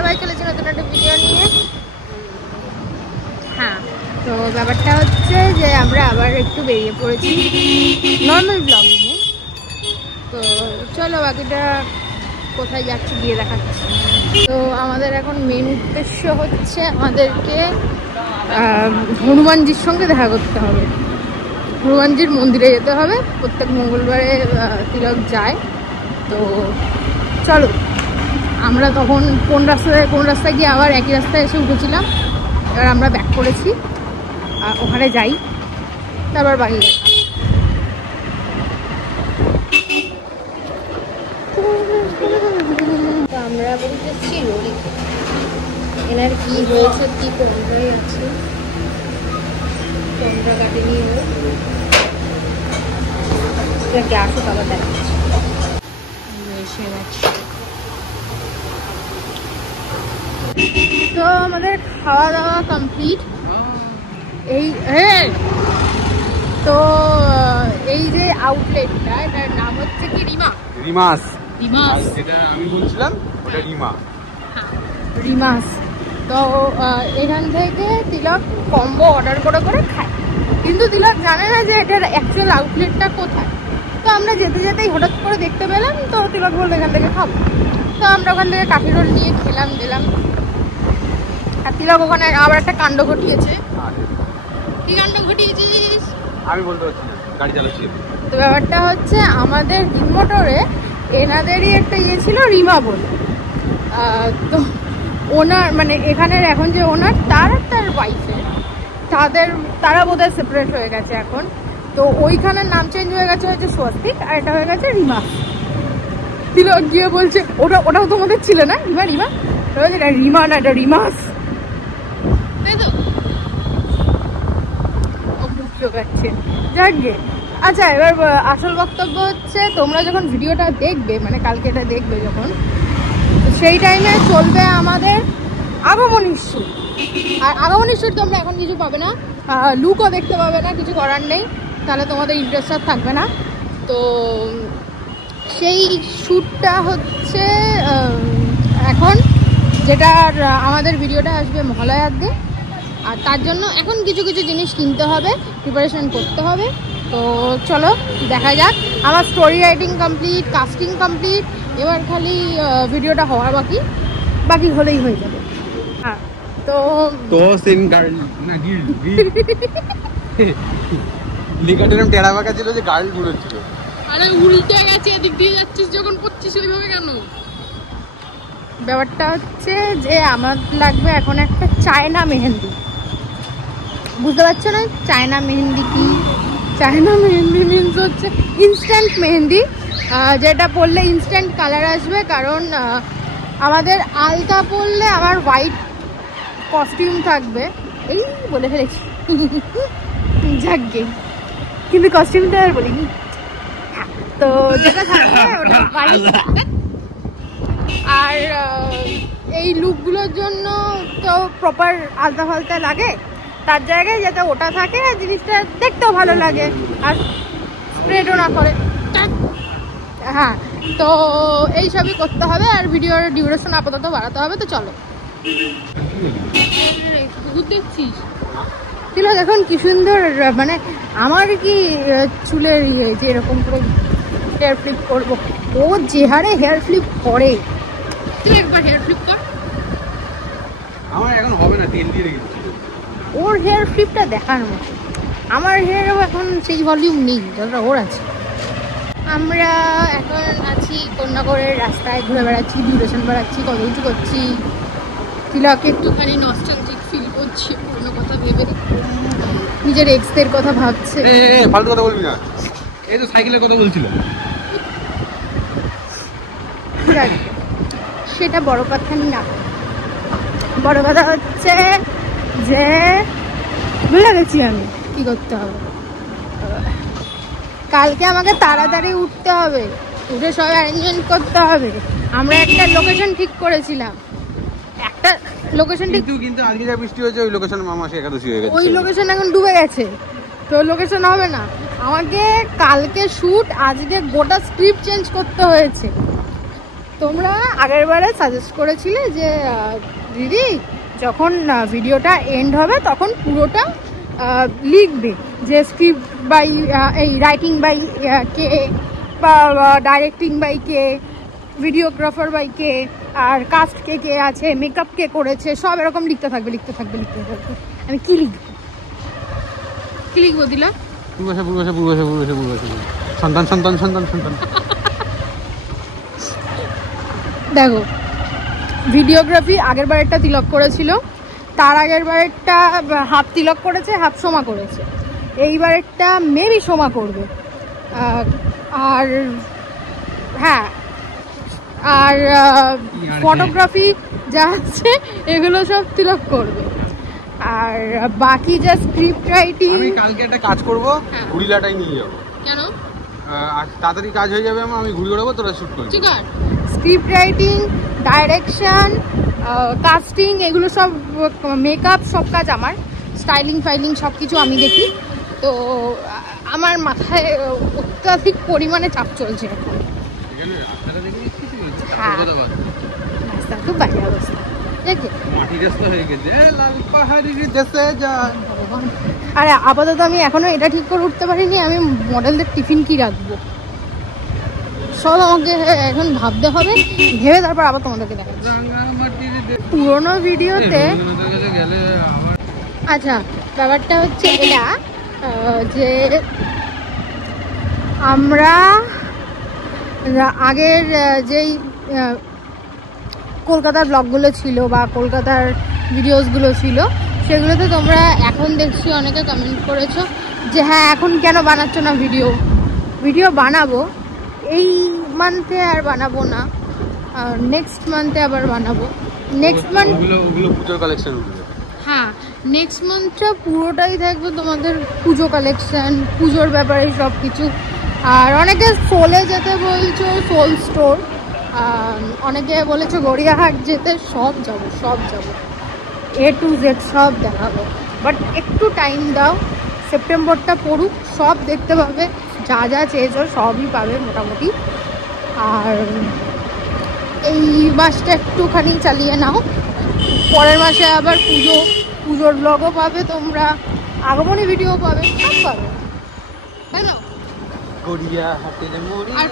সবাই চলেছে নতুন একটা ভিডিও নিয়ে। হ্যাঁ, তো ব্যাপারটা হচ্ছে যে আমরা আবার একটু বেরিয়ে পড়েছি নর্মাল ব্লগিংয়ে। তো চলো বাকিটা কোথায় যাচ্ছি গিয়ে দেখাচ্ছি। তো আমাদের এখন মেন উদ্দেশ্য হচ্ছে আমাদেরকে হনুমানজির সঙ্গে দেখা করতে হবে। হনুমানজির মন্দিরে যেতে হবে, প্রত্যেক মঙ্গলবারে তিলক যায়। তো চলো, আমরা তখন কোন রাস্তায় গিয়ে আবার একই রাস্তায় এসে উঠেছিলাম, এবার আমরা ব্যাক করেছি, ওখানে যাই, তারপর বাকি দেখা। তো আমরা বলতেছি রোলি এনার কি হয়েছে, কি কোনটাই আছে, কোনটা কাটেনি গ্যাসও তারা দেখাচ্ছে। এসে গেছে। তো আমাদের খাওয়া দাওয়া কমপ্লিট। তো এই যে আউটলেটটা, এটার নাম হচ্ছে কি রিমাস। যেটা আমি বলছিলাম ওটা রিমাস। তো এখান থেকে তিলক কম্বো অর্ডার করে খায়, কিন্তু তিলক জানে না যে এটার অ্যাকচুয়াল আউটলেটটা কোথায়। তো আমরা যেতে যেতেই হঠাৎ করে দেখতে পেলাম, তো তিলক বললো এখান থেকে খাবো। তো আমরা ওখান থেকে কাঠি রোল নিয়ে দিলাম। আর তিলক ওখানে আবার একটা কাণ্ড ঘটিয়েছে। কি কাণ্ড ঘটিয়েছিস? আমি বলতে পারছি না, গাড়ি চালাচ্ছি। তো ব্যাপারটা হচ্ছে আমাদের মোটরে এনাদেরই একটা ইয়ে ছিল রিমা বলে। তো ওনার মানে এখানের এখন যে ওনার তার ওয়াইফের তারা বোধহয় সেপারেট হয়ে গেছে এখন। তো ওইখানের নাম চেঞ্জ হয়ে গেছে হচ্ছে স্বস্তিক, আর এটা হয়ে গেছে রিমা। তিলক গিয়ে বলছে ওটাও তোমাদের ছিল না রিমা? এটা রিমা না, এটা রিমাস। তাই তো যাকে। আচ্ছা, এবার আসল বক্তব্য হচ্ছে, তোমরা যখন ভিডিওটা দেখবে, মানে কালকে এটা দেখবে যখন, সেই টাইমে চলবে আমাদের আগমনী শুট। আর আগমনী শুট তোমরা এখন কিছু পাবে না, লুকও দেখতে পাবে না, কিছু করার নেই, তাহলে তোমাদের ইন্টারেস্ট থাকবে না। তো সেই শ্যুটটা হচ্ছে এখন, যেটার আমাদের ভিডিওটা আসবে মহালয়ার দিন। আর তার জন্য এখন কিছু জিনিস কিনতে হবে, প্রিপারেশন করতে হবে। তো চলো দেখা যাক। আমার story writing complete, casting complete, এবার খালি ভিডিওটা হওয়ার বাকি হলেই হয়ে যাবে। হ্যাঁ, তো লিখাটার টেরা বাঁকা ছিল যে গার্ল গুলো ছিল। আরে উল্টে গেছে, এদিক দিয়ে যাচ্ছিস যখন পড়ছিস ওইভাবে কেন? ব্যাপারটা হচ্ছে যে আমার লাগবে এখন একটা চায়না মেহেন্দি। বুঝতে পারছো না চায়না মেহেন্দি কি? চায়না মেহেন্দি মিন্স হচ্ছে ইনস্ট্যান্ট মেহেন্দি, যেটা পরলে ইনস্ট্যান্ট কালার আসবে। কারণ আমাদের আলতা পরলে আমার হোয়াইট কস্টিউম থাকবে, এই বলে ফেলেছি যাকগে, কিন্তু কস্টিউমটা আর বলিনি। তো যেটা থাকবে ওটা হোয়াইট। আর এই লুকগুলোর জন্য তো প্রপার আলতা ফালতা লাগে, তার জায়গায় যাতে ওটা থাকে আর জিনিসটা দেখতেও ভালো লাগে আর স্প্রেডও না করে। হ্যাঁ, তো এইসবই করতে হবে। আর ভিডিওর ডিউরেশন আপাতত বাড়াতে হবে। তো চলো, দেখছিস তিলক এখন কি সুন্দর, মানে আমার কি চুলের ইয়ে যে এরকম করে হেয়ার ফ্লিপ করবো, ও যে হারে হেয়ার ফ্লিপ করে। তুই একবার হেয়ার ফ্লিপ কর। আমার এখন হবে না, তেল দিয়ে রেখেছি। ওর হেয়ার ফ্লিপটা দেখার মতো। আমার হেয়ারও এখন সেই ভলিউম নেই যতটা ওর আছে। আমরা এখন আছি কন্যাগড়ের রাস্তায়, ঘুরে বেড়াচ্ছি, ডিউরেশন বাড়াচ্ছি, কত কিছু করছি। তিলক একটুখানি নস্টালজিক ফিল করছি, পুরোনো কথা ভেবে, নিজের এক্সদের কথা ভাবছে। ফালতু কথা বলবি না, এই তো সাইকেলের কথা বলছিল। সেটা বড় কথা না, বড় কথা হচ্ছে যে ভুলে গেছি আমি কি করতে হবে। কালকে আমাকে তাড়াতাড়ি উঠতে হবে, উঠে সব অ্যারেঞ্জমেন্ট করতে হবে। আমরা একটা লোকেশন ঠিক করেছিলাম, একটা লোকেশন ঠিক, কিন্তু আজকে যা বৃষ্টি হয়েছে ওই লোকেশন মামাসি একাদশী হয়ে গেছে। ওই লোকেশন এখন ডুবে গেছে, তো লোকেশন হবে না। আমাকে কালকে শুট, আজকে গোটা স্ক্রিপ্ট চেঞ্জ করতে হয়েছে। তোমরা আগের বারে সাজেস্ট করেছিলে যে দিদি যখন ভিডিওটা এন্ড হবে তখন পুরোটা লিখবে যে স্ক্রিপ্ট বাই এই রাইটিং বাই কে বা ডাইরেক্টিং বাই কে, ভিডিওগ্রাফার বাই কে, আর কাস্ট কে কে আছে, মেকআপ কে করেছে, সব এরকম লিখতে থাকবে। আমি কি লিখবো দিলা? সন্তান। দেখো, ভিডিওগ্রাফি আগের বারেরটা তিলক করেছিল, তার আগের বারেরটা হাফ তিলক করেছে, হাফ সোমা করেছে, এইবারেরটা মেবি সোমা করবে। আর হ্যাঁ, আর ফটোগ্রাফি যা আছে এগুলো সব তিলক করবে। আর বাকি যা স্ক্রিপ্ট রাইটিং, আমি কালকে একটা কাজ করব, ঘুড়িলাটাই নিয়ে যাবো। কেন? তাড়াতাড়ি কাজ হয়ে যাবে, আমি ঘুড়ি ওড়াবো, তোরা শুট করবি। ঠিক আছে, স্ক্রিপ্ট রাইটিং, ডাইরেকশন, কাস্টিং, এগুলো সব, মেকআপ, সব কাজ আমার। স্টাইলিং ফাইলিং সব কিছু আমি দেখি। তো আমার মাথায় অত্যাধিক পরিমাণে চাপ চলছে এখন। হ্যাঁ, রাস্তা খুব বাজে অবস্থা। আরে আপাতত আমি এখনো এটা ঠিক করে উঠতে পারিনি আমি মডেলদের টিফিন কি রাখবো, সব আমাকে এখন ভাবতে হবে, ভেবে তারপর আবার তোমাদেরকে দেখাচ্ছি। পুরোনো ভিডিওতে আচ্ছা, ব্যাপারটা হচ্ছে এটা যে আমরা আগের যেই কলকাতার ব্লগগুলো ছিল বা কলকাতার ভিডিওসগুলো ছিল, সেগুলোতে তোমরা এখন দেখছি অনেকে কমেন্ট করেছো যে হ্যাঁ এখন কেন বানাচ্ছ না ভিডিও বানাবো, এই মান্থে আর বানাবো না, নেক্সট মান্থে আবার বানাবো। নেক্সট মান্থ ওগুলো পুজোর কালেকশন উঠবে। হ্যাঁ, নেক্সট মান্থটা পুরোটাই থাকবে তোমাদের পুজো কালেকশন, পুজোর ব্যাপারে সব কিছু। আর অনেকে সোলে যেতে বলছো, সোল স্টোর, অনেকে বলেছো গড়িয়াহাট যেতে, সব যাবো, A to Z সব দেখাবো। বাট একটু টাইম দাও, সেপ্টেম্বরটা পড়ুক, সব দেখতে পাবে, যা চেয়েছো সবই পাবে মোটামুটি। আর এই মাসটা একটুখানি চালিয়ে নাও, পরের মাসে আবার পুজোর ব্লগও পাবে তোমরা, আগমনী ভিডিও পাবে, সব পাবে, তাই না? আর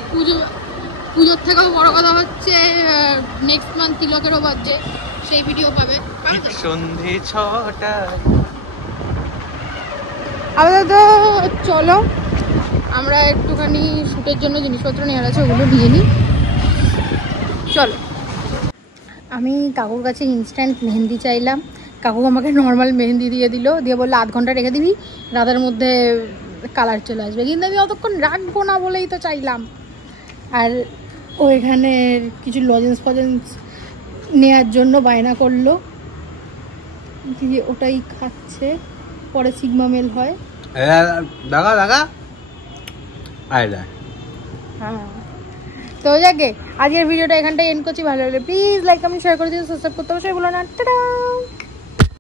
পুজোর থেকেও বড় কথা হচ্ছে নেক্সট মান্থ তিলকেরও বাজছে, সেই ভিডিও পাবে সন্ধ্যে 6টা। আপাতত চলো আমরা একটুখানি শ্যুটের জন্য জিনিসপত্র নেওয়ার আছে, ওগুলো নিয়ে নিই, চলো। আমি কাকুর কাছে ইনস্ট্যান্ট মেহেন্দি চাইলাম, কাকু আমাকে নর্মাল মেহেন্দি দিয়ে দিল, দিয়ে বললো 8 ঘন্টা রেখে দিবি, রাতের মধ্যে কালার চলে আসবে। কিন্তু আমি অতক্ষণ রাখবো না বলেই তো চাইলাম। আর ওইখানে কিছু লজেন্স ফজেন্স নেয়ার জন্য বায়না করলো, দিয়ে ওটাই খাচ্ছে, পরে সিগমা মেল হয়। দাগা হ্যাঁ, তো যাকে আজকের ভিডিওটা এখানটায় এন্ড করছি। ভালো লাগলে প্লিজ লাইক কমেন্ট শেয়ার করে দিন, সাবস্ক্রাইব করতে হবে সেগুলো না। টাটা।